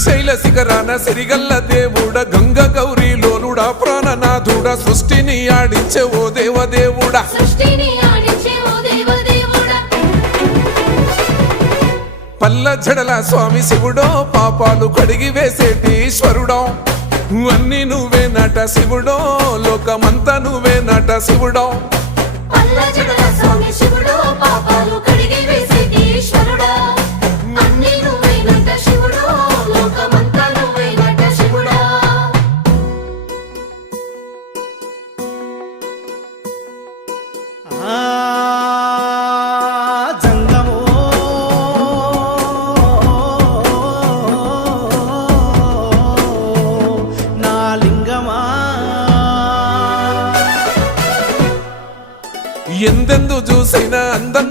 శ్రీశైల శిఖరాన సిరిగల్ల దేవుడ గంగ గౌరీ లోలుడా ప్రాణనాథుడ సృష్టిని ఆడించే ఓ దేవదేవుడా పల్ల జడల స్వామి శివుడో పాపాలు కడిగి వేసేటి ఈశ్వరుడో అన్ని నువ్వే నట శివుడో లోకమంతా నువ్వే నట శివుడో ఎందెందు చూసైనా అందం